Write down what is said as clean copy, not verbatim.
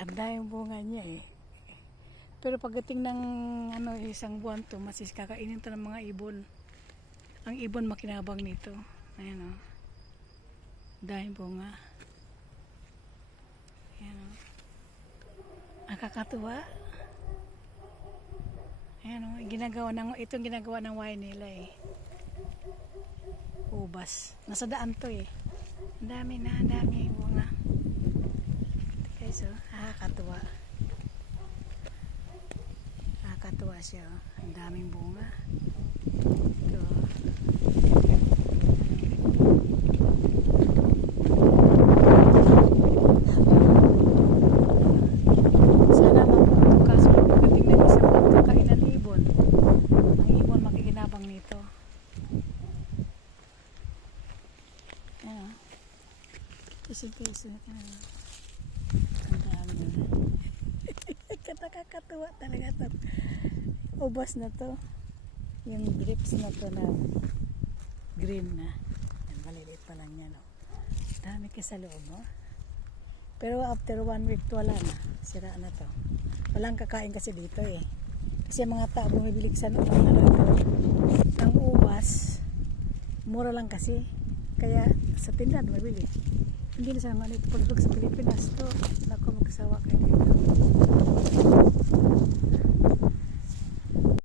Ang daming bunga niya eh. Pero pagdating ng isang buwan to, masis kakainin to ng mga ibon. Ang ibon makinabang nito. Ayan o. Daming bunga. Ayan o. Ang kakatuwa. Ayan o. Itong ginagawa ng wine nila eh. Ubas. Nasa daan to eh. Ang dami bunga. Guys o. Nakakatuwa. Nakakatuwa siya o. Ang daming bunga. Ito. Sana mabuto kaso pagdating ng isang pagkakain ng ibon. Ang ibon makikinabang nito. Ayan o. Piso-piso. Ang dami. Nakakatuwa talaga ito. Ubas na to. Yung grapes na to na green na. Yan, maliliit pa lang yan. Oh. Dami ka sa loob. Oh. Pero after 1 week to wala na. Sira na to. Walang kakain kasi dito eh. Kasi mga tao bumibili sa ng ubas. Mura lang kasi. Kaya sa tindahan mabili. Hindi na sama nito pagpag sa Pilipinas to. Naku, magkasawa kayo dito.